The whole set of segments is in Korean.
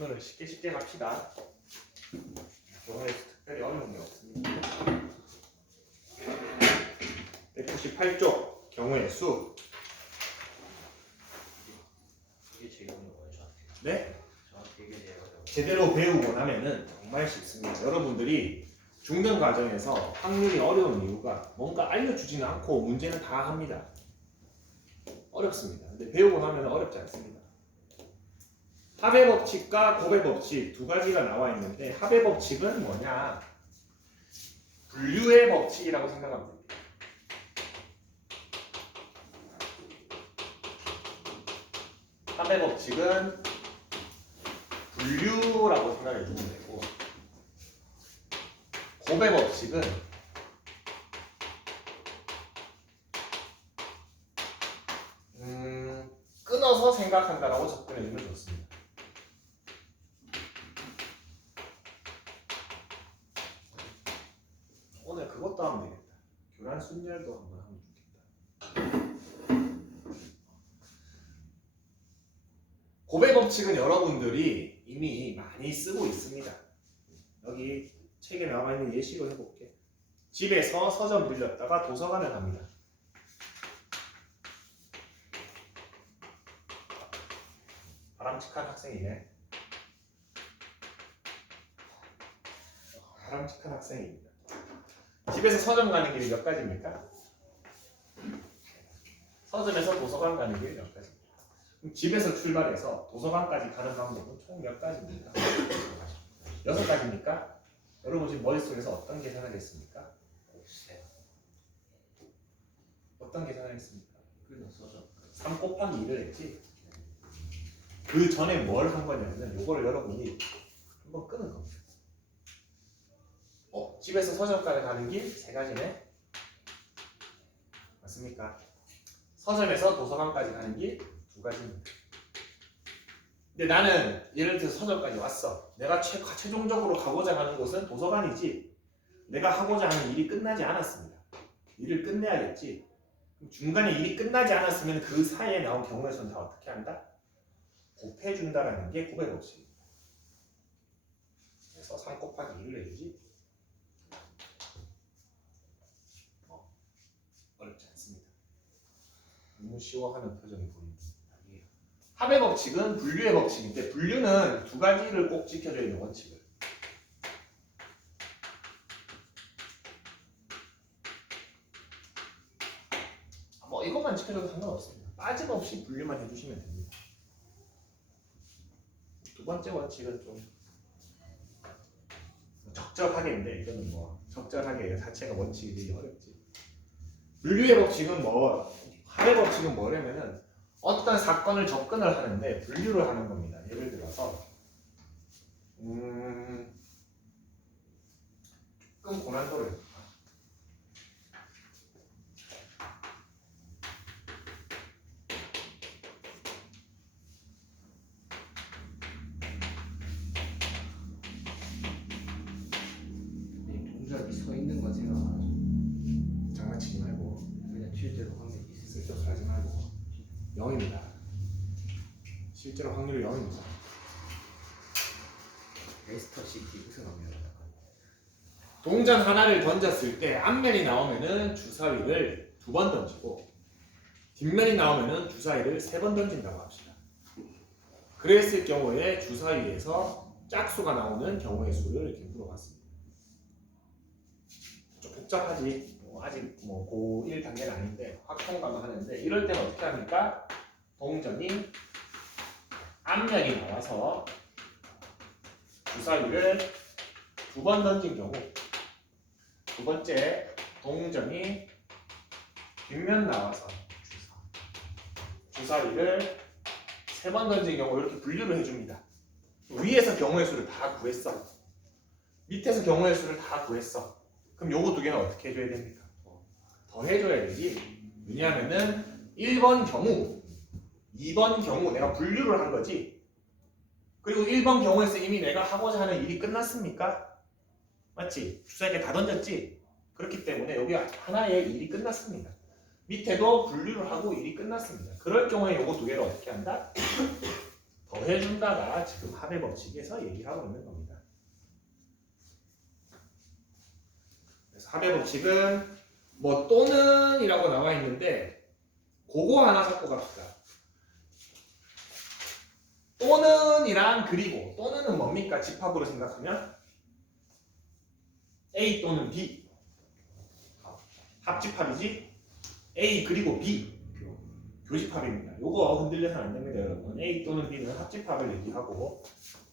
오늘은 쉽게 갑시다. 오늘 특별히 어려운 게 없습니다. 198쪽 경우의 수. 이게 제일 어려운 거예요, 저한테. 네? 저한테 이게 제일 어려워요. 제대로 배우고 나면은 정말 쉽습니다. 여러분들이 중간 과정에서 확률이 어려운 이유가 뭔가 알려주지는 않고 문제는 다 합니다. 어렵습니다. 근데 배우고 나면 어렵지 않습니다. 합의 법칙과 곱의 법칙 두 가지가 나와 있는데 합의 법칙은 뭐냐? 분류의 법칙이라고 생각하면 됩니다. 합의 법칙은 분류라고 생각해 주면 되고 곱의 법칙은 끊어서 생각한다라고 접근해 주면 좋습니다. 오늘 그것도 하면 되겠다. 교란 순열도 한번 하면 좋겠다. 곱의 법칙은 여러분들이 이미 많이 쓰고 있습니다. 여기 책에 나와 있는 예시로 해볼게. 집에서 서점 빌렸다가 도서관을 갑니다. 바람직한 학생이네. 바람직한 학생입니다. 집에서 서점 가는 길이 몇 가지입니까? 서점에서 도서관 가는 길이 몇 가지입니까? 그럼 집에서 출발해서 도서관까지 가는 방법은 총 몇 가지입니까? 6가지입니까? 여러분 지금 머릿속에서 어떤 계산을 했습니까? 글쎄요. 어떤 계산을 했습니까? 끊어서죠. 3 곱하기 2를 했지. 그 전에 뭘 한 거냐면 요거를 여러분이 한번 끄는 겁니다. 집에서 서점까지 가는 길 3가지네. 맞습니까? 서점에서 도서관까지 가는 길 2가지입니다. 근데 나는 예를 들어서 서점까지 왔어. 내가 최종적으로 가고자 하는 곳은 도서관이지. 내가 하고자 하는 일이 끝나지 않았습니다. 일을 끝내야겠지. 중간에 일이 끝나지 않았으면 그 사이에 나온 경우의 수는 다 어떻게 한다? 곱해준다라는 게 곱의 법칙입니다. 그래서 3 곱하기 2를 해주지. 어렵지 않습니다. 너무 쉬워하는 표정이 보입니다. 합의 법칙은 분류의 법칙인데 분류는 2가지를 꼭 지켜줘야 되는 원칙을. 뭐 이것만 지켜줘도 상관없습니다. 빠짐없이 분류만 해주시면 됩니다. 2번째 원칙은 좀 적절하게인데 이거는 뭐 적절하게 자체가 원칙이 되게 어렵지. 분류의 법칙은 합의 법칙은 뭐냐면은 어떤 사건을 접근을 하는데 분류를 하는 겁니다. 예를 들어서 조금 고난도를 해볼까? 동작이 서 있는 건 생각 안 하죠. 장난치지 말고 그냥 실제로 확률이 있어요. 쓸데없이 하지 말고 0입니다. 실제로 확률이 0입니다. 레스터 시티 우승합니다. 동전 하나를 던졌을 때 앞면이 나오면은 주사위를 2번 던지고 뒷면이 나오면은 주사위를 3번 던진다고 합시다. 그랬을 경우에 주사위에서 짝수가 나오는 경우의 수를 이렇게 물어봤습니다. 좀 복잡하지. 아직 고1 단계는 아닌데 확통감을 하는데 이럴 때는 어떻게 합니까? 동전이 앞면이 나와서 주사위를 2번 던진 경우, 두 번째 동전이 뒷면 나와서 주사위를 3번 던진 경우 이렇게 분류를 해줍니다. 위에서 경우의 수를 다 구했어. 밑에서 경우의 수를 다 구했어. 그럼 요거 2개는 어떻게 해줘야 됩니까? 더 해줘야 되지. 왜냐하면은 1번 경우, 2번 경우 내가 분류를 한 거지. 그리고 1번 경우에서 이미 내가 하고자 하는 일이 끝났습니까? 맞지? 주사위에 다 던졌지? 그렇기 때문에 여기 하나의 일이 끝났습니다. 밑에도 분류를 하고 일이 끝났습니다. 그럴 경우에 요거 2개를 어떻게 한다? 더해준다가 지금 합의 법칙에서 얘기하고 있는 겁니다. 그래서 합의 법칙은 뭐 또는 이라고 나와 있는데 그거 하나 잡고 갑시다. 또는이랑 그리고 또는은 뭡니까? 집합으로 생각하면 A 또는 B 합집합이지. A 그리고 B 교집합입니다. 요거 흔들려서는 안 됩니다, 여러분. A 또는 B는 합집합을 얘기하고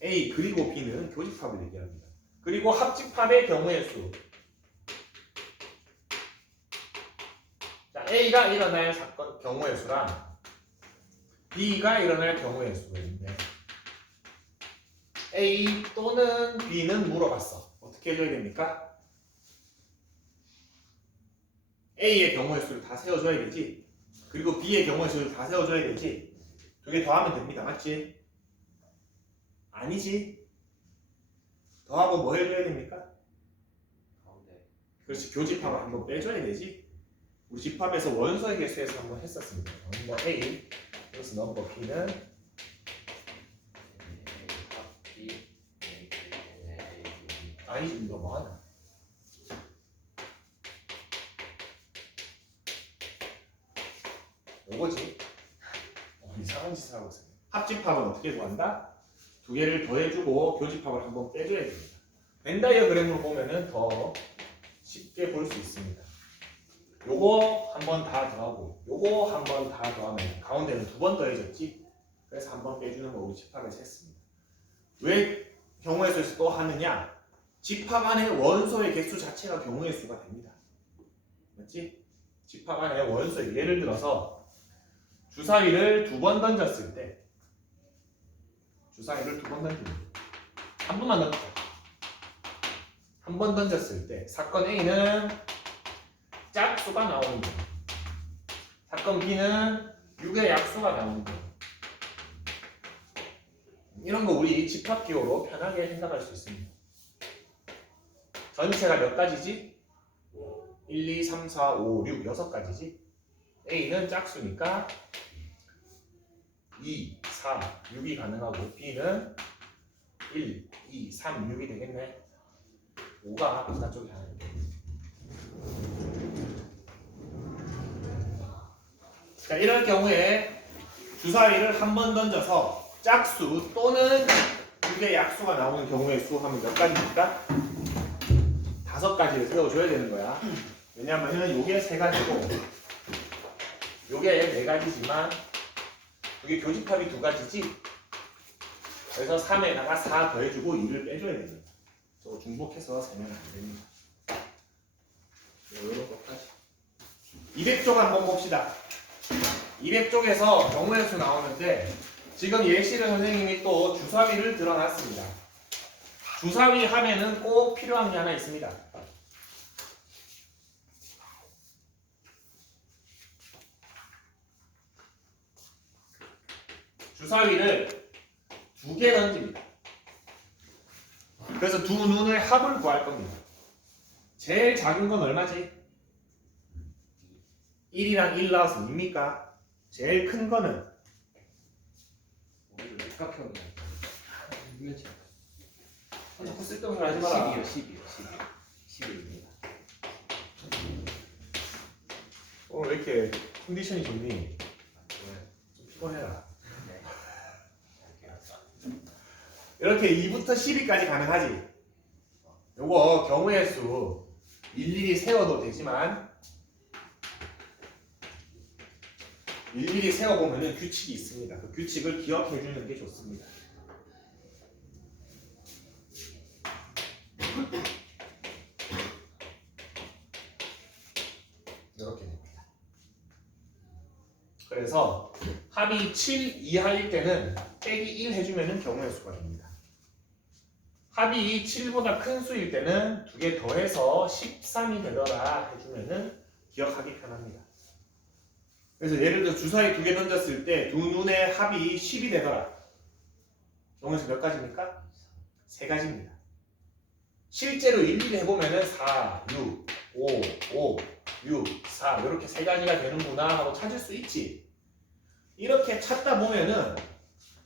A 그리고 B는 교집합을 얘기합니다. 그리고 합집합의 경우의 수. 자, A가 일어날 사건 경우의 수랑 B가 일어날 경우의 수가 있는데 A 또는 B는 물어봤어. 어떻게 해줘야 됩니까? A의 경우의 수를 다 세워줘야 되지. 그리고 B의 경우의 수를 다 세워줘야 되지. 두 개 더하면 됩니다. 맞지? 아니지. 더하고 뭐 해줘야 됩니까? 가운데. 그렇지. 교집합을 한번 빼줘야 되지. 우리 집합에서 원소의 개수에서 한번 했었습니다. 넘버 A 플러스 넘버 B는 아니지. 이거 뭐하나? 요거지. 이상한 짓을 하고 있어요. 합집합은 어떻게 구한다? 두 개를 더해주고 교집합을 한번 빼줘야 됩니다. 벤 다이어그램으로 보면은 더 쉽게 볼 수 있습니다. 요거 한 번 다 더하고 요거 한 번 다 더하면 가운데는 두 번 더해졌지. 그래서 한 번 빼주는 거 우리 집합에서 했습니다. 왜 경우의 수에서 또 하느냐? 집합 안에 원소의 개수 자체가 경우의 수가 됩니다. 맞지? 집합 안에 원소의 예를 들어서 주사위를 두 번 던졌을 때 주사위를 두 번 던집니다. 한 번만 던져. 한 번 던졌을 때 사건 A는 짝수가 나오는 경우, 사건 B는 6의 약수가 나오는 경우. 이런 거 우리 집합기호로 편하게 생각할 수 있습니다. 전체가 몇 가지지? 1, 2, 3, 4, 5, 6, 6가지지? A는 짝수니까 2, 4, 6이 가능하고 B는 1, 2, 3, 6이 되겠네. 5가 바깥쪽에 하나 있네. 자, 이럴 경우에 주사위를 한 번 던져서 짝수 또는 6의 약수가 나오는 경우의 수 하면 몇 가지입니까? 5가지를 세워줘야 되는 거야. 왜냐하면 요게 3가지고 요게 4가지지만 이게 교집합이 2가지지. 그래서 3에다가 4 더해주고 2를 빼줘야 됩니다. 저거 중복해서 세면 안 됩니다. 이런 것까지. 200쪽 한번 봅시다. 200쪽에서 경우의 수 나오는데 지금 예시를 선생님이 또 주사위를 드러났습니다. 주사위 하면은 꼭 필요한 게 하나 있습니다. 주사위를 2개 던집니다. 그래서 두 눈의 합을 구할 겁니다. 제일 작은 건 얼마지? 1이랑 1 나와서 2입니까? 제일 큰 거는 육각형이야. 유명치 않아. 자꾸 쓸데없는 소리 하지 마라. 12입니다. 오늘 왜 이렇게 컨디션이 좋니? 왜? 좀 피곤해라. 네. 이렇게 2부터 12까지 가능하지? 요거 경우의 수 일일이 세워도 되지만 일일이 세워보면 규칙이 있습니다. 그 규칙을 기억해 주는 게 좋습니다. 이렇게 됩니다. 그래서 합이 7 이하일 때는 빼기 1 해주면 경우의 수가 됩니다. 합이 7보다 큰 수일 때는 2개 더해서 13이 되더라 해주면 기억하기 편합니다. 그래서 예를 들어 주사위 2개 던졌을 때 두 눈의 합이 10이 되더라. 경우의 수 몇 가지입니까? 3가지입니다. 실제로 일일이 해보면 4, 6, 5, 5, 6, 4 이렇게 3가지가 되는구나 하고 찾을 수 있지. 이렇게 찾다 보면은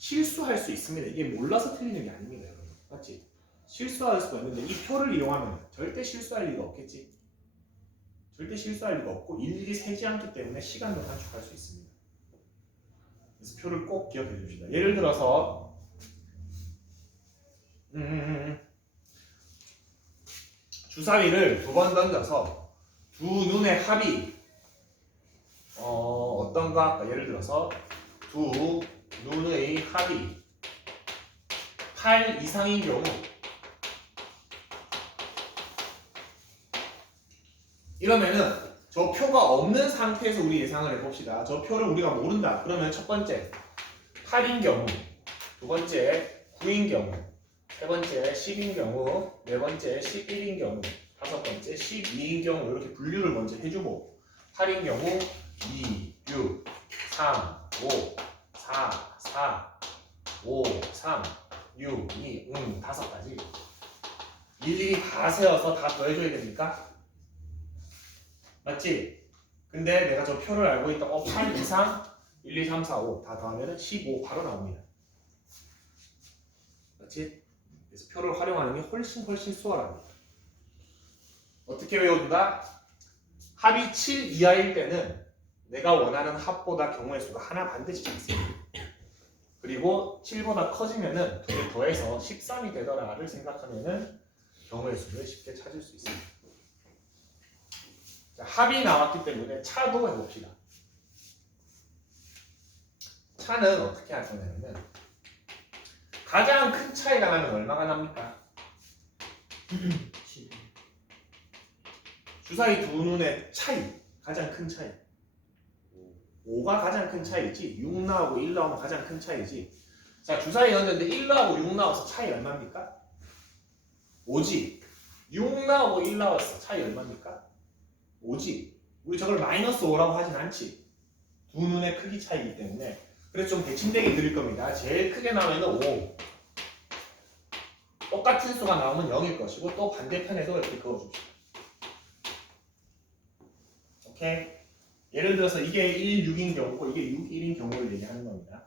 실수할 수 있습니다. 이게 몰라서 틀리는 게 아닙니다, 여러분. 맞지? 실수할 수가 있는데 이 표를 이용하면 절대 실수할 리가 없겠지. 절대 실수할 리가 없고 일일이 세지 않기 때문에 시간도 단축할 수 있습니다. 그래서 표를 꼭 기억해 줍시다. 예를 들어서 주사위를 두 번 던져서 두 눈의 합이 어떤가 할까? 예를 들어서 두 눈의 합이 8 이상인 경우 이러면은 저 표가 없는 상태에서 우리 예상을 해봅시다. 저 표를 우리가 모른다. 그러면 첫 번째 8인 경우, 두 번째 9인 경우, 세 번째 10인 경우, 네 번째 11인 경우, 다섯 번째 12인 경우 이렇게 분류를 먼저 해주고 8인 경우 2, 6, 3, 5, 4, 4, 5, 3, 6, 2, 다섯 가지 일일이 다 세워서 다 더해줘야 됩니까? 맞지? 근데 내가 저 표를 알고 있다. 8 이상 1, 2, 3, 4, 5 다 더하면 15 바로 나옵니다. 맞지? 그래서 표를 활용하는 게 훨씬 수월합니다. 어떻게 외워둔다? 합이 7 이하일 때는 내가 원하는 합보다 경우의 수가 하나 반드시 작습니다. 그리고 7보다 커지면은 두 개 더해서 13이 되더라를 생각하면은 경우의 수를 쉽게 찾을 수 있습니다. 자, 합이 나왔기 때문에 차도 해봅시다. 차는 어떻게 할 거냐면 가장 큰 차이가 나면 얼마가 납니까? 주사위 두 눈의 차이, 가장 큰 차이. 5가 가장 큰 차이지. 6 나오고 1 나오면 가장 큰 차이지. 자, 주사위 던졌는데 1 나오고 6 나와서 차이 얼마입니까? 5지. 6 나오고 1 나왔어. 차이 얼마입니까? 5지. 우리 저걸 마이너스 5라고 하진 않지. 두 눈의 크기 차이이기 때문에. 그래서 좀 대칭되게 드릴 겁니다. 제일 크게 나오면 5. 똑같은 수가 나오면 0일 것이고 또 반대편에도 이렇게 그어줍시다. 오케이? 예를 들어서 이게 1, 6인 경우고 이게 6, 1인 경우를 얘기하는 겁니다.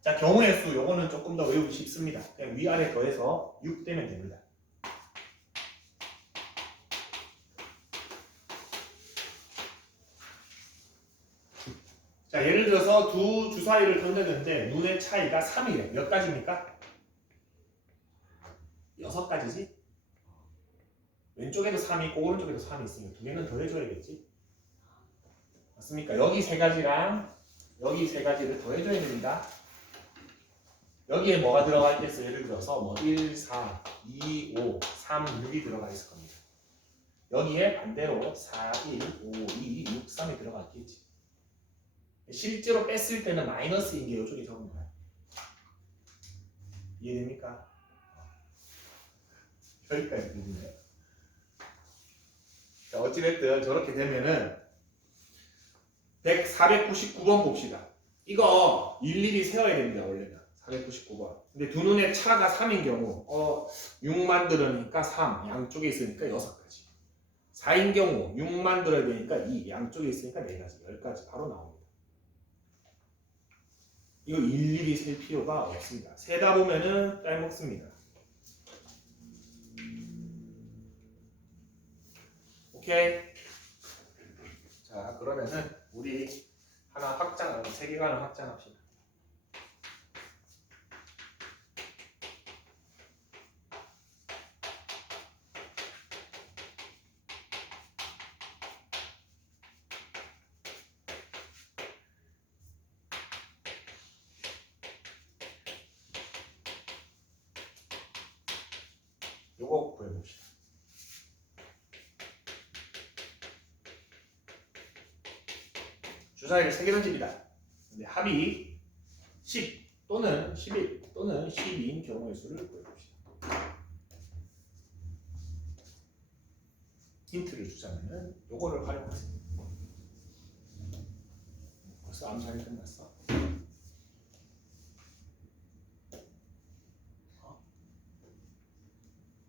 자, 경우의 수 요거는 조금 더 외우기 쉽습니다. 그냥 위아래 더해서 6 되면 됩니다. 자, 예를 들어서 두 주사위를 던졌는데 눈의 차이가 3이래. 몇 가지입니까? 6가지지? 왼쪽에도 3이 있고 오른쪽에도 3이 있으니까 두 개는 더해줘야겠지? 맞습니까? 여기 세 가지랑 여기 세 가지를 더해줘야 됩니다. 여기에 뭐가 들어가 있겠어? 예를 들어서 뭐 1, 4, 2, 5, 3, 6이 들어가 있을 겁니다. 여기에 반대로 4, 1, 5, 2, 6, 3이 들어가 있겠지. 실제로 뺐을 때는 마이너스인 게 이쪽에 적은 거야. 이해됩니까? 여기까지 들리네요. 자, 어찌됐든 저렇게 되면은 499번 봅시다. 이거 일일이 세워야 됩니다. 원래는 499번. 근데 두 눈의 차가 3인 경우 6 만들으니까 3 양쪽에 있으니까 6가지. 4인 경우 6 만들어야 되니까 2 양쪽에 있으니까 4가지 10가지 바로 나옵니다. 이거 일일이 셀 필요가 없습니다. 세다 보면은 빼먹습니다. 오케이. 자, 그러면은 우리 하나 확장, 세계관을 확장합시다. 요거 구해봅시다. 주사위를 3개 던집니다. 근데 합이 10 또는 11 또는 12인 경우의 수를 구해봅시다. 힌트를 주자면 요거를 활용하세요. 벌써 암산이 끝났어.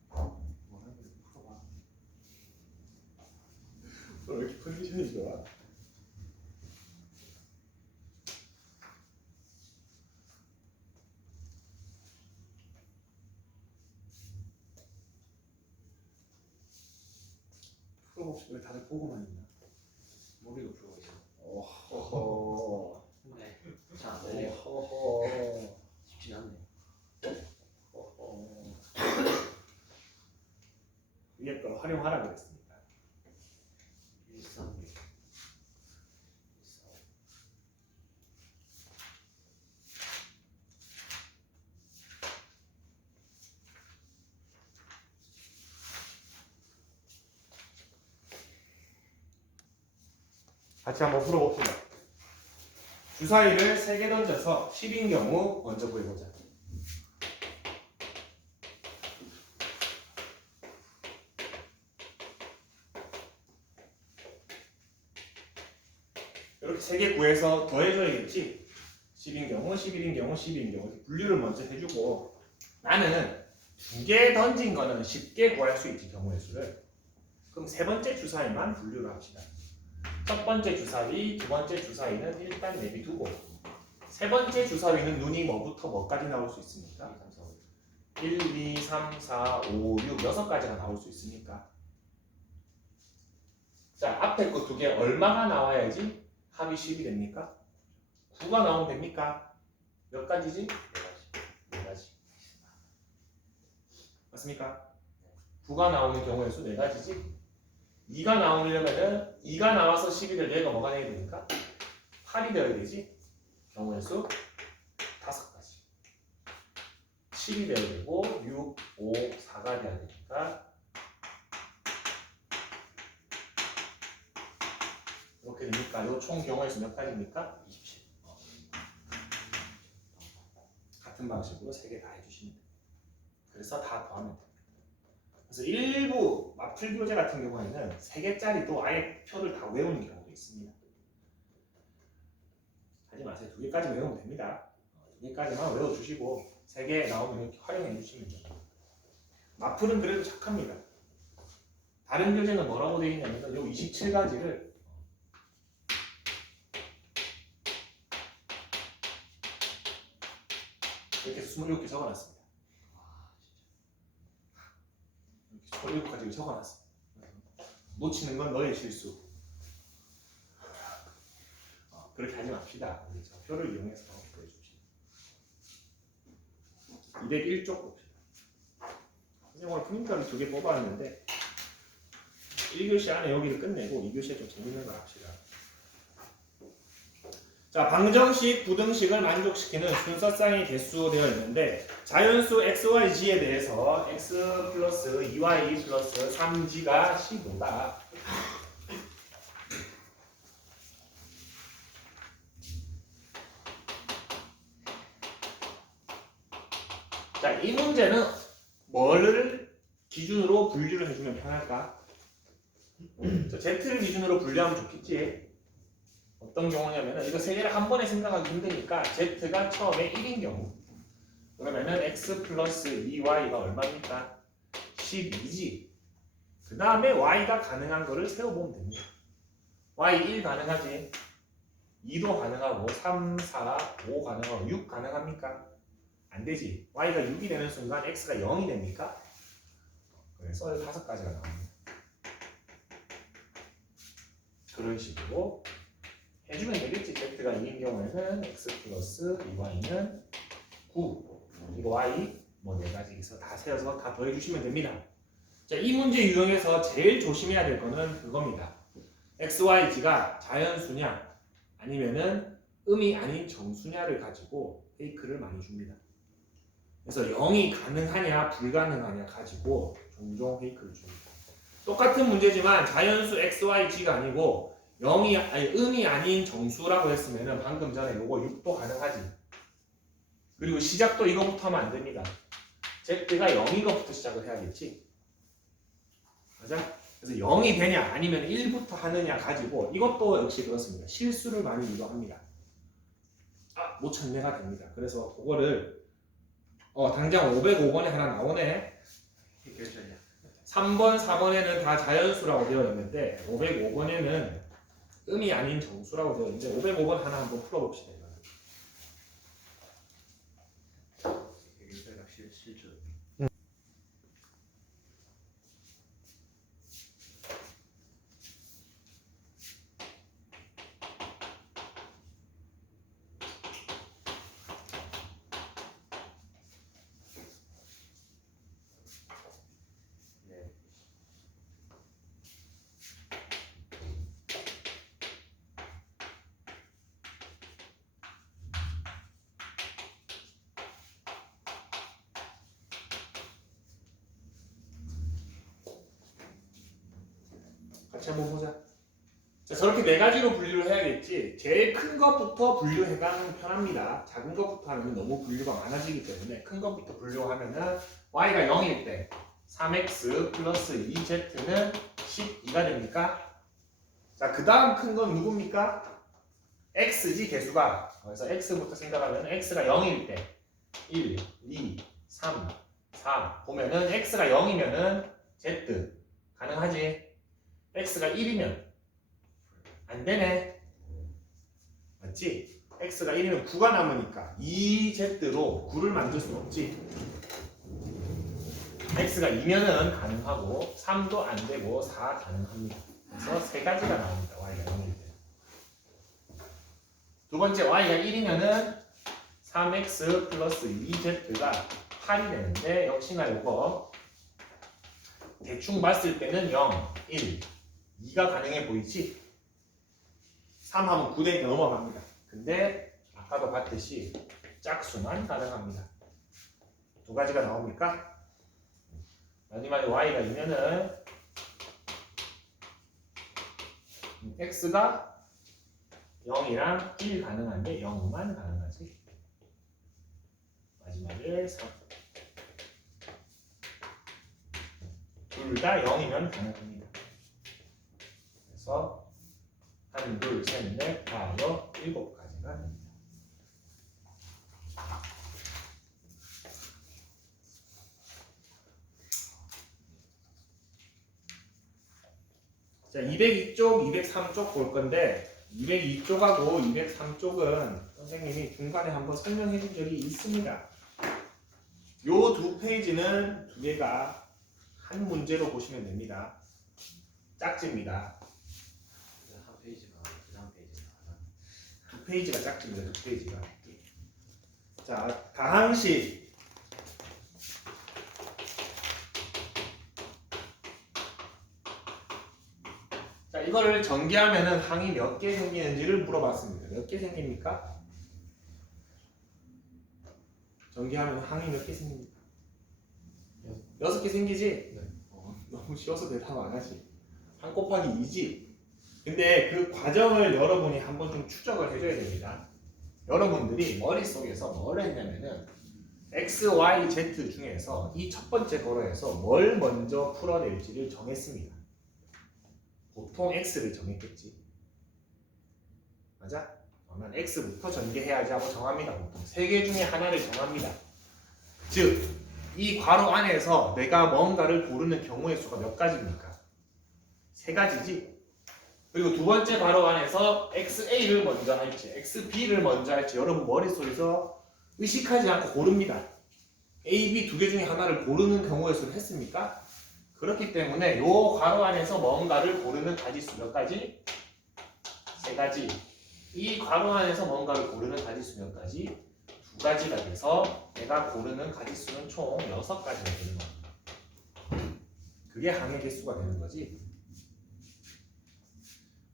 뭐라고 풀어봐. 왜 이렇게 컨디션이 좋아? 풀어봅시다. 왜 다들 보고만 있나? 머리도 풀고 있어. 오호호. 네. 잘안 되네요. 오호호. 쉽진 않네. 오호. 위에 걸 활용하라 그랬습니다. 136. 같이 한번 풀어봅시다. 주사위를 3개 던져서 10인 경우 먼저 구해보자. 이렇게 3개 구해서 더해줘야겠지? 10인 경우, 11인 경우, 12인 경우 이렇게 분류를 먼저 해주고 나는 2개 던진 거는 쉽게 구할 수 있지 경우의 수를. 그럼 세 번째 주사위만 분류를 합시다. 첫 번째 주사위, 두 번째 주사위는 일단 내비두고 세 번째 주사위는 눈이 뭐부터 뭐까지 나올 수 있습니까? 1, 2, 3, 4, 5, 6, 6가지가 나올 수 있으니까 자 앞에 거 2개 얼마가 나와야지 합이 10이 됩니까? 9가 나오면 됩니까? 몇 가지지? 4가지 맞습니까? 9가 나오는 경우의 수 4가지지? 2가 나오려면은 2가 나와서 11을 얘가 뭐가 돼야 됩니까? 8이 되어야 되지? 경우의 수 5가지 7이 되어야 되고 6, 5, 4가 돼야 되니까 이렇게 되니까 이 총 경우의 수 몇 가지입니까? 27 같은 방식으로 3개 다 해주시면 됩니다. 그래서 다 더하면 됩니다. 그래서 일부 맞풀 교재 같은 경우에는 3개짜리도 아예 표를 다 외우는 경우도 있습니다. 하지 마세요. 2개까지 외우면 됩니다. 2개까지만 외워주시고 3개 나오면 이렇게 활용해 주시면 됩니다. 마풀은 그래도 착합니다. 다른 교재는 뭐라고 되어 있냐면 요 27가지를 이렇게 27개 적어놨습니다. 27가지를 적어놨습니다. 놓치는 건 너의 실수. 그렇게 하지 맙시다. 우리 저 표를 이용해서 보여줍시다. 201쪽 봅시다. 선생님 오늘 프린터를 2개 뽑아왔는데 1교시 안에 여기를 끝내고 2교시에 좀 재밌는 걸 합시다. 자, 방정식, 부등식을 만족시키는 순서쌍의 개수 되어 있는데 자연수 x, y, g에 대해서 x 플러스 2y 플러스 3g가 15다. 자, 이 문제는 뭐를 기준으로 분류를 해주면 편할까? 자, z를 기준으로 분류하면 좋겠지. 어떤 경우냐면은 이거 3개를 한 번에 생각하기 힘드니까 z가 처음에 1인 경우 그러면은 x 플러스 2y가 얼마입니까? 12지. 그 다음에 y가 가능한 거를 세워보면 됩니다. y 1 가능하지? 2도 가능하고 3, 4, 5 가능하고 6 가능합니까? 안 되지. y가 6이 되는 순간 x가 0이 됩니까? 그래서 5가지가 나옵니다. 그런 식으로 해주면 되겠지. z가 2인 경우에는 x 플러스 2y는 9 이거 y 뭐 4가지 있어 다 세워서 다 더해주시면 됩니다. 자, 이 문제 유형에서 제일 조심해야 될 거는 그겁니다. x, y, g가 자연수냐 아니면은 음이 아닌 정수냐를 가지고 페이크를 많이 줍니다. 그래서 0이 가능하냐 불가능하냐 가지고 종종 페이크를 줍니다. 똑같은 문제지만 자연수 x, y, g가 아니고 음이 아닌 정수라고 했으면은 방금 전에 요거 6도 가능하지. 그리고 시작도 이거부터 하면 안 됩니다. z가 0인 것부터 시작을 해야겠지. 맞아? 그래서 0이 되냐 아니면 1부터 하느냐 가지고 이것도 역시 그렇습니다. 실수를 많이 유도합니다. 못 찾네가 됩니다. 그래서 그거를 당장 505번에 하나 나오네. 결정이야. 3번, 4번에는 다 자연수라고 되어 있는데 505번에는 음이 아닌 정수라고 되어 있는데 505번 하나 한번 풀어봅시다. 결정이야. 실주. 같이 한번 보자. 자, 저렇게 네 가지로 분류를 해야겠지. 제일 큰 것부터 분류해가면 편합니다. 작은 것부터 하면 너무 분류가 많아지기 때문에 큰 것부터 분류하면은 y가 0일 때 3x 플러스 2z는 12가 됩니까? 자, 그 다음 큰 건 누굽니까? x지 개수가. 그래서 x부터 생각하면 x가 0일 때 1, 2, 3, 4 보면은 x가 0이면은 z 가능하지? x가 1이면 안 되네. 맞지? x가 1이면 9가 남으니까 2z로 9를 만들 수는 없지. x가 2면은 가능하고 3도 안 되고 4 가능합니다. 그래서 세 가지가 나옵니다. y가 0일 때. 두 번째 y가 1이면은 3x 플러스 2z가 8이 되는데 역시나 이거 대충 봤을 때는 0, 1, 2가 가능해 보이지? 3 하면 9되니까 넘어갑니다. 근데 아까도 봤듯이 짝수만 가능합니다. 두 가지가 나옵니까? 마지막에 y가 있면은 x가 0이랑 1 가능한데 0만 가능하지. 마지막에 3. 둘 다 0이면 가능합니다. 그래서 1, 2, 3, 4, 5, 7가지가 됩니다. 자, 202쪽, 203쪽 볼 건데 202쪽하고 203쪽은 선생님이 중간에 한번 설명해 준 적이 있습니다. 요 두 페이지는 두 개가 한 문제로 보시면 됩니다. 짝집니다. 한 페이지가 그 다음 페이지가 하나. 두 페이지가 짝집니다. 두 페이지가. 자, 가항식. 자, 이거를 전개하면은 항이 몇 개 생기는지를 물어봤습니다. 몇 개 생깁니까? 전개하면 항이 몇 개 생깁니까? 6개 생기지? 네. 너무 쉬워서 대답 안 하지. 3 곱하기 2지. 근데 그 과정을 여러분이 한번 좀 추적을 해줘야 됩니다. 여러분들이 머릿속에서 뭘 했냐면은 x, y, z 중에서 이 첫 번째 거로에서 뭘 먼저 풀어낼지를 정했습니다. 보통 x를 정했겠지. 맞아? 난 x부터 전개해야지 하고 정합니다. 보통 3개 중에 하나를 정합니다. 즉 이 괄호 안에서 내가 뭔가를 고르는 경우의 수가 몇 가지입니까? 3가지지. 그리고 두 번째 괄호 안에서 XA를 먼저 할지 XB를 먼저 할지 여러분 머릿속에서 의식하지 않고 고릅니다. A, B 두 개 중에 하나를 고르는 경우의 수를 했습니까? 그렇기 때문에 요 괄호 안에서 뭔가를 고르는 가지수 몇 가지? 3가지. 이 괄호 안에서 뭔가를 고르는 가지수 몇 가지? 2가지가 돼서 내가 고르는 가지수는 총 6가지가 되는 겁니다. 그게 항의 개수가 되는 거지.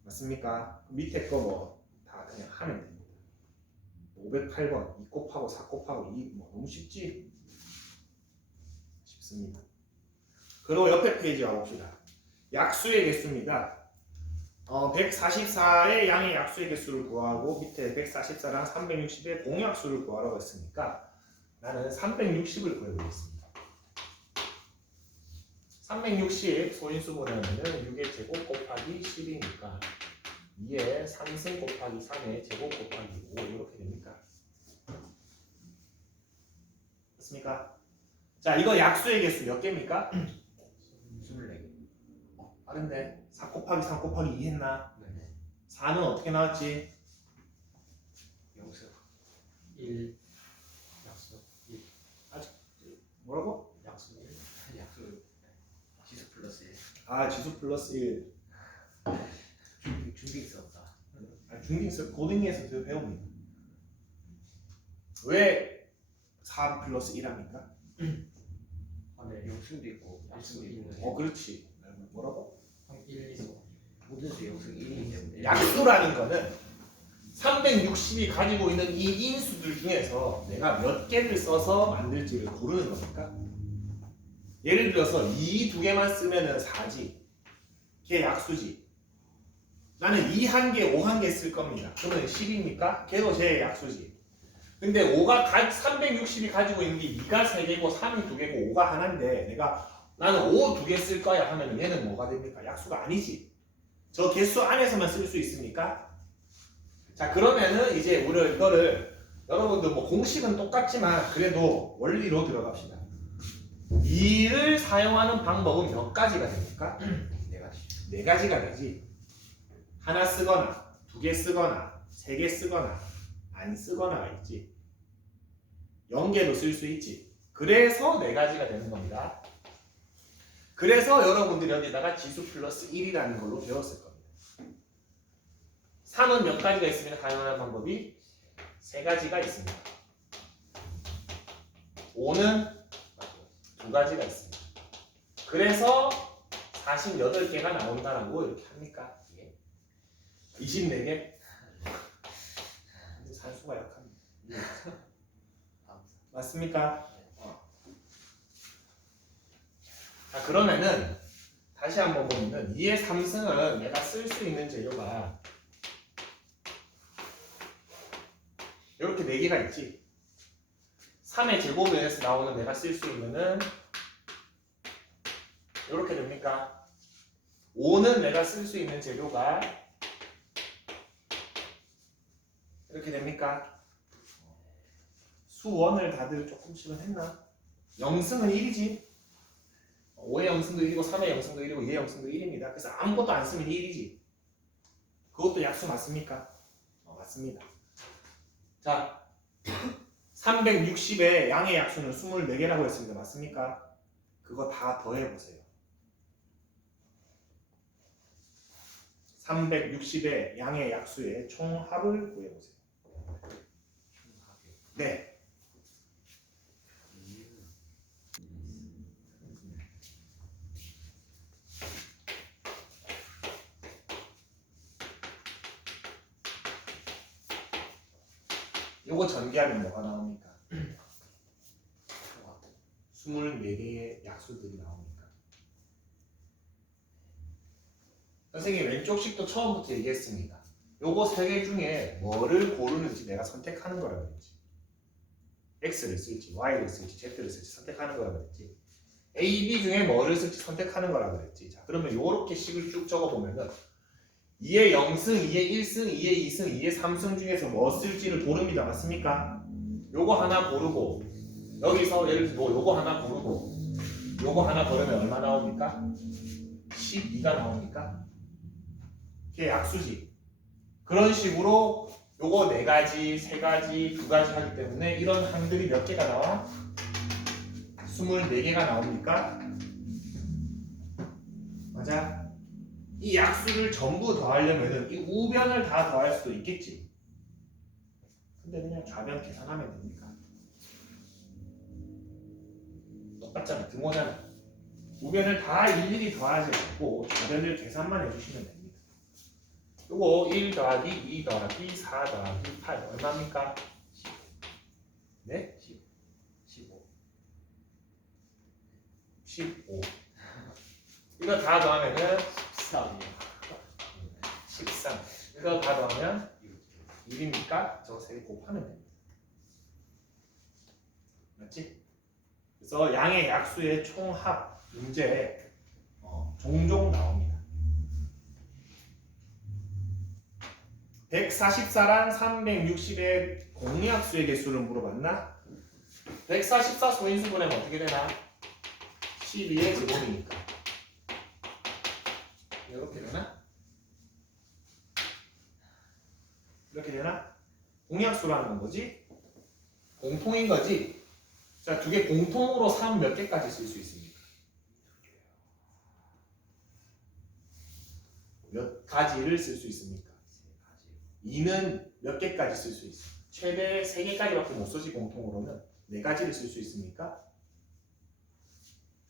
맞습니까? 밑에 거 뭐 다 그냥 하면 됩니다. 508번 2 곱하고 4 곱하고 2 뭐 너무 쉽지? 쉽습니다. 그리고 옆에 페이지 가봅시다. 약수의 개수입니다. 144의 양의 약수의 개수를 구하고 밑에 144랑 360의 공약수를 구하라고 했으니까 나는 360을 구해보겠습니다. 360 소인수분해하면 6의 제곱 곱하기 10이니까 2의 3승 곱하기 3의 제곱 곱하기 5 이렇게 됩니까? 됐습니까? 자, 이거 약수의 개수 몇 개입니까? 24개. 빠른데 4 곱하기 3 곱하기 2 했나? 네. 4는 어떻게 나왔지? 영수 1 약수 1 뭐라고? 약수 1 약수 지수 플러스 1 아, 지수 플러스 1. 중딩 썼다. 중딩스 고등에서 배웁니다. 왜 4 플러스 1 합니까? 네, 영수도 있고 약수도 있고. 그렇지. 뭐라고? 1, 2, 모든 수 영수 1이기 때문에 약수라는 거는 360이 가지고 있는 이 인수들 중에서 내가 몇 개를 써서 만들지를 고르는 겁니까? 예를 들어서 이 두 개만 쓰면은 4지. 걔 약수지. 나는 2 한 개, 5 한 개 쓸 겁니다. 그러면 10입니까? 걔도 제 약수지. 근데 5가 360이 가지고 있는 게 2가 3개고 3이 2개고 5가 하나인데 나는 5 2개 쓸 거야 하면 얘는 뭐가 됩니까? 약수가 아니지. 저 개수 안에서만 쓸 수 있습니까? 자, 그러면은 이제 우리 이거를 여러분들 뭐 공식은 똑같지만 그래도 원리로 들어갑시다. 2를 사용하는 방법은 몇 가지가 됩니까? 내가 네 가지가 되지. 하나 쓰거나 2개 쓰거나 3개 쓰거나 안 쓰거나가 있지. 0개도 쓸 수 있지. 그래서 네 가지가 되는 겁니다. 그래서 여러분들이 여기다가 지수 플러스 1이라는 걸로 배웠을 겁니다. 3은 몇 가지가 있으면 사용하는 방법이 3가지가 있습니다. 5는 2가지가 있습니다. 그래서 48개가 나온다라고 이렇게 합니까? 24개? 산수가 약합니다. 맞습니까? 자, 그러면은 다시 한번 보면은 2의 3승은 내가 쓸 수 있는 재료가 이렇게 4개가 있지. 3의 제곱에서 나오는 내가 쓸 수 있는은 이렇게 됩니까? 5는 내가 쓸 수 있는 재료가 이렇게 됩니까? 수원을 다들 조금씩은 했나? 0승은 1이지. 5의 0승도 1이고 3의 0승도 1이고 2의 0승도 1입니다. 그래서 아무것도 안 쓰면 1이지. 그것도 약수 맞습니까? 맞습니다. 자, 360의 양의 약수는 24개라고 했습니다. 맞습니까? 그거 다 더해보세요. 360의 양의 약수의 총합을 구해보세요. 네. 요거 전개하면 뭐가 나옵니까? 24개의 약수들이 나옵니까? 선생님 왼쪽식도 처음부터 얘기했습니다. 요거 3개 중에 뭐를 고르는지 내가 선택하는 거라고 그랬지. X를 쓸지 Y를 쓸지 Z를 쓸지 선택하는 거라고 그랬지. A, B 중에 뭐를 쓸지 선택하는 거라고 그랬지. 자, 그러면 요렇게 식을 쭉 적어보면은 2의 0승, 2의 1승, 2의 2승, 2의 3승 중에서 뭐 쓸지를 고릅니다. 맞습니까? 요거 하나 고르고 여기서 예를 들어 요거 하나 고르고 요거 하나 고르면 얼마 나옵니까? 12가 나옵니까? 그게 약수지. 그런 식으로 요거 4가지, 3가지, 2가지 하기 때문에 이런 항들이 몇 개가 나와? 24개가 나옵니까? 맞아? 이 약수를 전부 더하려면 이 우변을 다 더할 수도 있겠지. 근데 그냥 좌변 계산하면 됩니까? 똑같잖아. 등호잖아. 우변을 다 일일이 더하지 않고 좌변을 계산만 해주시면 됩니다. 요거 1 더하기 2 더하기 4 더하기 8 얼마입니까? 네? 15. 이거 다 더하면은 13. 이거 다 더하면 1입니까? 저거 3개 곱하면 됩니다. 맞지? 그래서 양의 약수의 총합 문제에 종종 나옵니다. 144랑 360의 공약수의 개수를 물어봤나? 144 소인수분해면 어떻게 되나? 12의 제곱이니까 이렇게 되나? 이렇게 되나? 공약수라는 건 뭐지? 공통인 거지? 자, 2개 공통으로 3 몇 개까지 쓸 수 있습니까? 몇 가지를 쓸 수 있습니까? 2는 몇 개까지 쓸 수 있어? 최대 3개까지밖에 못 쓰지. 공통으로는 4가지를 쓸 수 있습니까?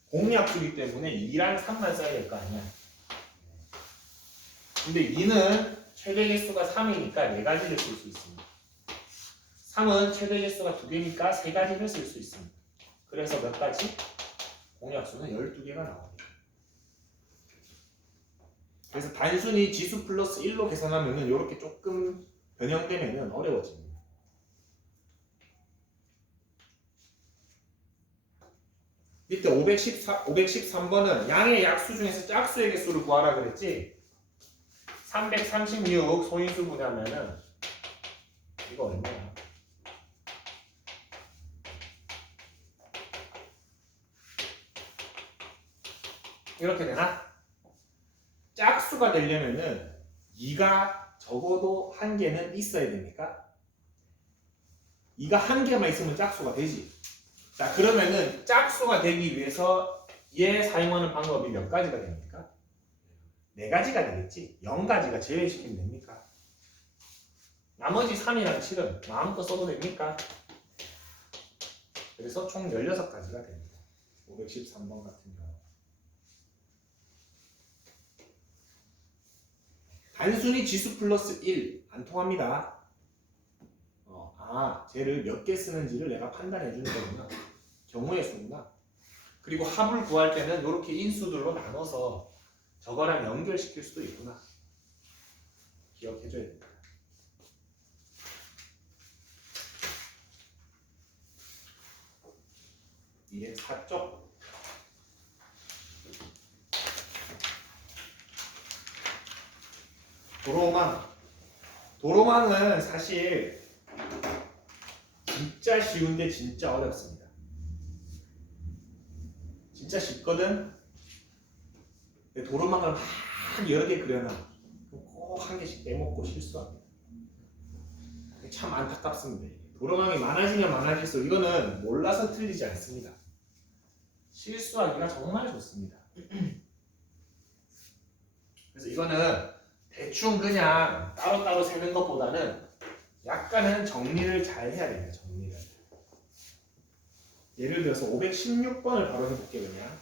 공약수이기 때문에 2랑 3만 써야 될 거 아니야. 근데 2는 최대 개수가 3이니까 4가지를 쓸 수 있습니다. 3은 최대 개수가 2개니까 3가지를 쓸 수 있습니다. 그래서 몇 가지? 공약수는 12개가 나옵니다. 그래서 단순히 지수 플러스 1로 계산하면은 이렇게 조금 변형되면은 어려워집니다. 밑에 513번은 양의 약수 중에서 짝수의 개수를 구하라 그랬지? 336 소인수 분해하면은 이거 얼마야? 이렇게 되나? 짝수가 되려면은 2가 적어도 한 개는 있어야 됩니까? 2가 한 개만 있으면 짝수가 되지. 자, 그러면은 짝수가 되기 위해서 얘 사용하는 방법이 몇 가지가 됩니까? 4가지가 되겠지. 0가지가 제외시키면 됩니까? 나머지 3이랑 7은 마음껏 써도 됩니까? 그래서 총 16가지가 됩니다. 513번 같은 경우. 단순히 지수 플러스 1 안 통합니다. 쟤를 몇 개 쓰는지를 내가 판단해 주는 거구나. 경우의 수구나. 그리고 합을 구할 때는 이렇게 인수들로 나눠서 저거랑 연결시킬 수도 있구나. 기억해 줘야 됩니다. 이게 4쪽. 도로망은 사실 진짜 쉬운데 진짜 어렵습니다. 진짜 쉽거든. 도로망을 막 여러 개 그려놔. 꼭 한 개씩 빼먹고 실수합니다. 참 안타깝습니다. 도로망이 많아지면 많아질수록 이거는 몰라서 틀리지 않습니다. 실수하기가 정말 좋습니다. 그래서 이거는 대충 그냥 따로따로 세는 것보다는 약간은 정리를 잘 해야 됩니다. 정리를. 예를 들어서 516번을 바로 해볼게요. 그냥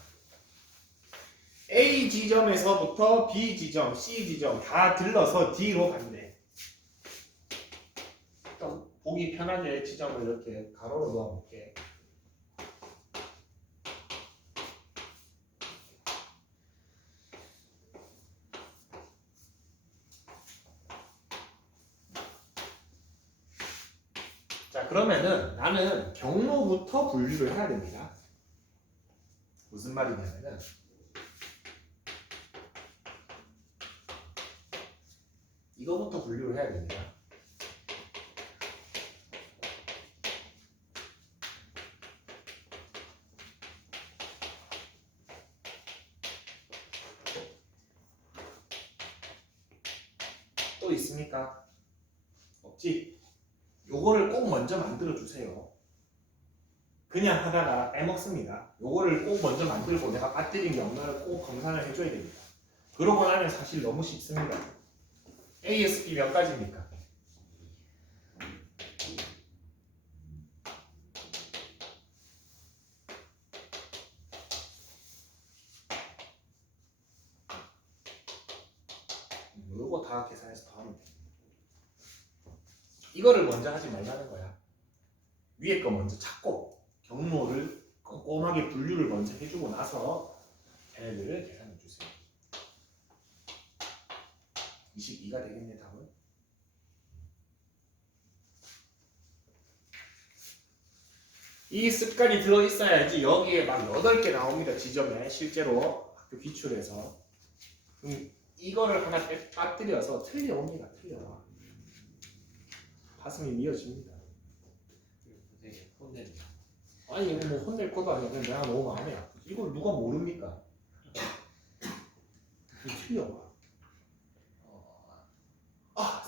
A 지점에서부터 B 지점, C 지점 다 들러서 D로 간대. 좀 보기 편하게 지점을 이렇게 가로로 놓아볼게. 자, 그러면은 나는 경로부터 분류를 해야 됩니다. 무슨 말이냐면은 이거부터 분류를 해야 됩니다. 또 있습니까? 없지? 요거를 꼭 먼저 만들어 주세요. 그냥 하다가 빼먹습니다. 요거를 꼭 먼저 만들고 내가 빠뜨린 게 없나를 꼭 검사를 해줘야 됩니다. 그러고 나면 사실 너무 쉽습니다. ASB 몇 가지입니까? 요거 다 계산해서 더 하면 돼. 이거를 먼저 하지 말라는 거야. 위에 거 먼저 찾고 경로를 꼼꼼하게 분류를 먼저 해주고 나서 얘네들을 계산해 주세요. 22가 되겠네 답은. 이 습관이 들어있어야지 여기에 막 8개 나옵니다. 지점에 실제로 학교 기출에서. 그럼 이거를 하나 빠뜨려서 틀려옵니다. 틀려와. 가슴이 미어집니다. 되게 혼내는. 아니 이거 뭐 혼낼 것도 아니야. 그냥 내가 너무 마음이 아프지. 이걸 누가 모릅니까? 틀려와.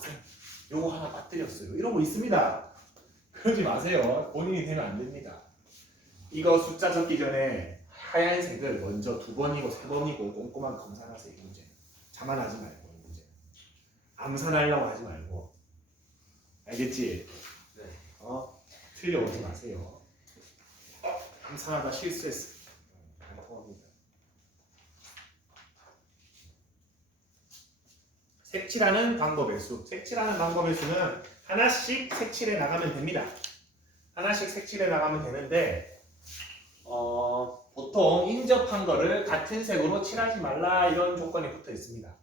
쌤, 요거 하나 빠뜨렸어요. 이런 거 있습니다. 그러지 마세요. 본인이 되면 안 됩니다. 이거 숫자 적기 전에 하얀색을 먼저 2번이고 3번이고 꼼꼼하게 검사하세요. 이 문제. 자만하지 말고 이 문제. 암산하려고 하지 말고. 알겠지? 네. 틀려오지 마세요. 암산하다 실수했어. 안 통합니다. 색칠하는 방법의 수. 색칠하는 방법의 수는 하나씩 색칠해 나가면 됩니다. 하나씩 색칠해 나가면 되는데 보통 인접한 거를 같은 색으로 칠하지 말라 이런 조건이 붙어 있습니다.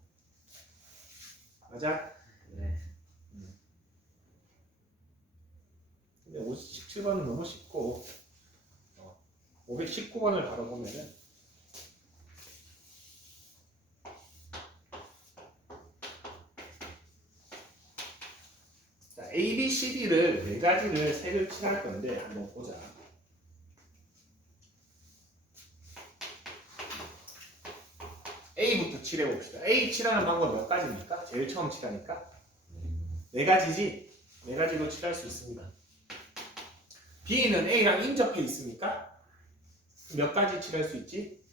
맞아? 네. 근데 57번은 너무 쉽고 519번을 바로 보면은 자, A, B, C, D를 네 가지를 색을 칠할 건데 한번 보자. A부터 칠해 봅시다. A 칠하는 방법 몇 가지입니까? 제일 처음 칠하니까 네 가지지. 네 가지로 칠할 수 있습니다. B는 A랑 인접해 있습니까? 몇 가지 칠할 수 있지?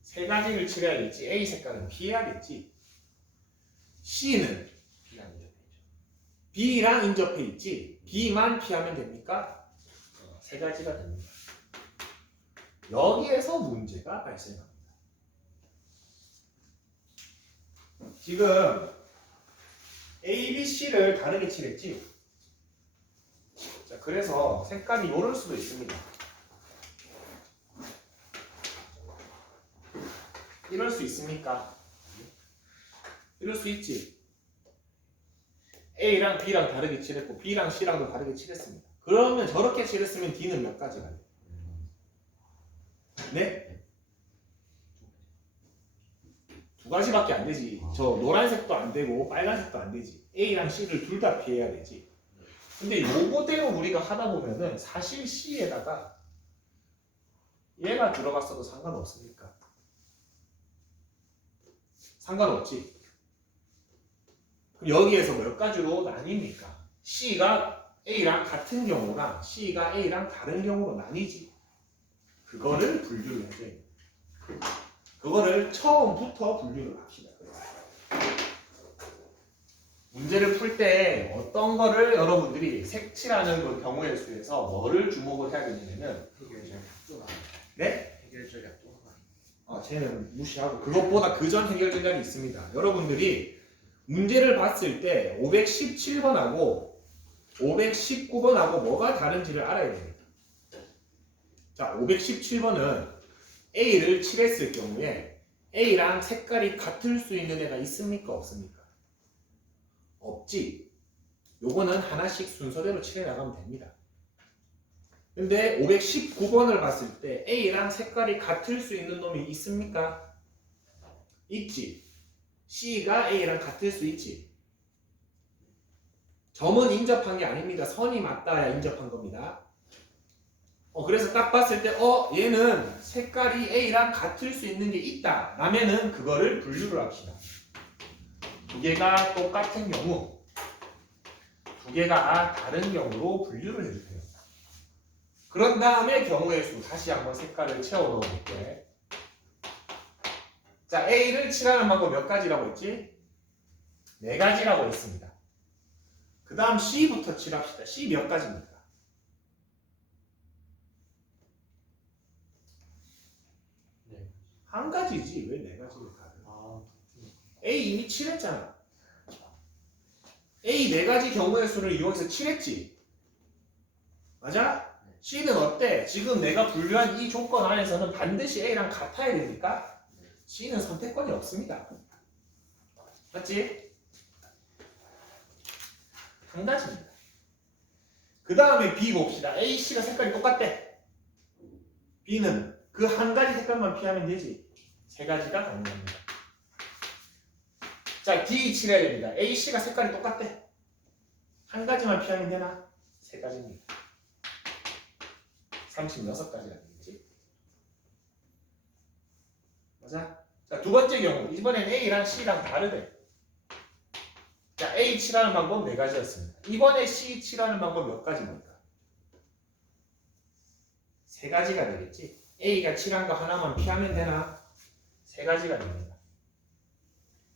세 가지를 칠해야겠지. A 색깔은 피해야겠지. C는 비난이죠. B랑 인접해 있지. B만 피하면 됩니까? 세 가지가 됩니다. 여기에서 문제가 발생합니다. 지금 A, B, C를 다르게 칠했지. 자, 그래서 색깔이 요럴 수도 있습니다. 이럴 수 있습니까? 이럴 수 있지. A랑 B랑 다르게 칠했고 B랑 C랑도 다르게 칠했습니다. 그러면 저렇게 칠했으면 D는 몇 가지가 돼요? 네? 두 가지밖에 안 되지. 저 노란색도 안 되고 빨간색도 안 되지. A랑 C를 둘 다 피해야 되지. 근데 요거대로 우리가 하다 보면은 사실 C에다가 얘가 들어갔어도 상관없으니까. 상관없지. 그럼 여기에서 몇 가지로 나뉩니까? C가 A랑 같은 경우랑 C가 A랑 다른 경우로 나뉘지. 그거를 분류를 해줘야 돼. 그거를 처음부터 분류를 합시다. 문제를 풀 때 어떤 거를 여러분들이 색칠하는 그 경우의 수에서 뭐를 주목을 해야 되냐면 해결절 또 나와. 네? 해결절이 또 나와. 쟤는 무시하고 그것보다 그 전 해결 전략이 있습니다. 여러분들이 문제를 봤을 때 517번하고 519번하고 뭐가 다른지를 알아야 됩니다. 자, 517번은 A를 칠했을 경우에 A랑 색깔이 같을 수 있는 애가 있습니까? 없습니까? 없지. 요거는 하나씩 순서대로 칠해 나가면 됩니다. 근데 519번을 봤을 때 A랑 색깔이 같을 수 있는 놈이 있습니까? 있지. C가 A랑 같을 수 있지. 점은 인접한 게 아닙니다. 선이 맞닿아야 인접한 겁니다. 그래서 딱 봤을 때 얘는 색깔이 A랑 같을 수 있는 게 있다 라면은 그거를 분류를 합시다. 두 개가 똑같은 경우, 두 개가 다른 경우로 분류를 해주세요. 그런 다음에 경우의 수 다시 한번 색깔을 채워 넣어볼게. 자, A를 칠하는 방법 몇 가지라고 했지? 네 가지라고 했습니다. 그 다음 C부터 칠합시다. C 몇 가지입니까? 네. 한 가지지. 왜 네 가지를 다른? A 이미 칠했잖아. A 네 가지 경우의 수를 이용해서 칠했지. 맞아? C는 어때? 지금 내가 분류한 이 조건 안에서는 반드시 A랑 같아야 되니까 C는 선택권이 없습니다. 맞지? 한 가지입니다. 그 다음에 B 봅시다. A, C가 색깔이 똑같대. B는 그 한 가지 색깔만 피하면 되지. 세 가지가 가능합니다. 자, D 칠해야 됩니다. A, C가 색깔이 똑같대. 한 가지만 피하면 되나? 세 가지입니다. 36가지가 되겠지. 맞아? 자, 두 번째 경우. 이번엔 A랑 C랑 다르대. 자, A 칠하는 방법 네 가지였습니다. 이번에 C 칠하는 방법 몇 가지입니까? 세 가지가 되겠지. A가 칠한 거 하나만 피하면 되나? 세 가지가 됩니다.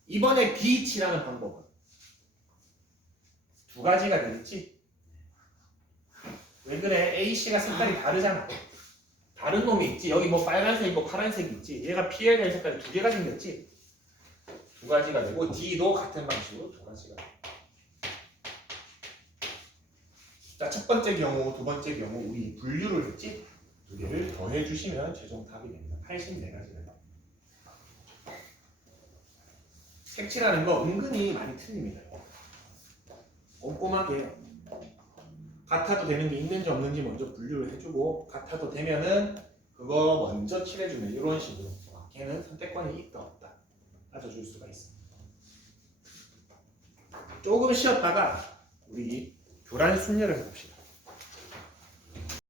이번에 B 칠하는 방법은 두 가지가 되겠지. 왜 그래? A, C가 색깔이 다르잖아. 다른 놈이 있지. 여기 뭐 빨간색 있고 파란색 있지. 얘가 피해야 될 색깔이 두 개가 생겼지. 두 가지가 되고 D도 같은 방식으로 두 가지가 됩니다. 자, 첫 번째 경우, 두 번째 경우 우리 분류를 했지. 두 개를 더해 주시면 최종 답이 됩니다. 84가지가 됩니다. 색칠하는 거 은근히 많이 틀립니다. 꼼꼼하게 해요. 같아도 되는 게 있는지 없는지 먼저 분류를 해주고 같아도 되면은 그거 먼저 칠해주는 이런 식으로 걔는 선택권이 있다 없다 따져줄 수가 있습니다. 조금 쉬었다가 우리 교란 순열을 해봅시다.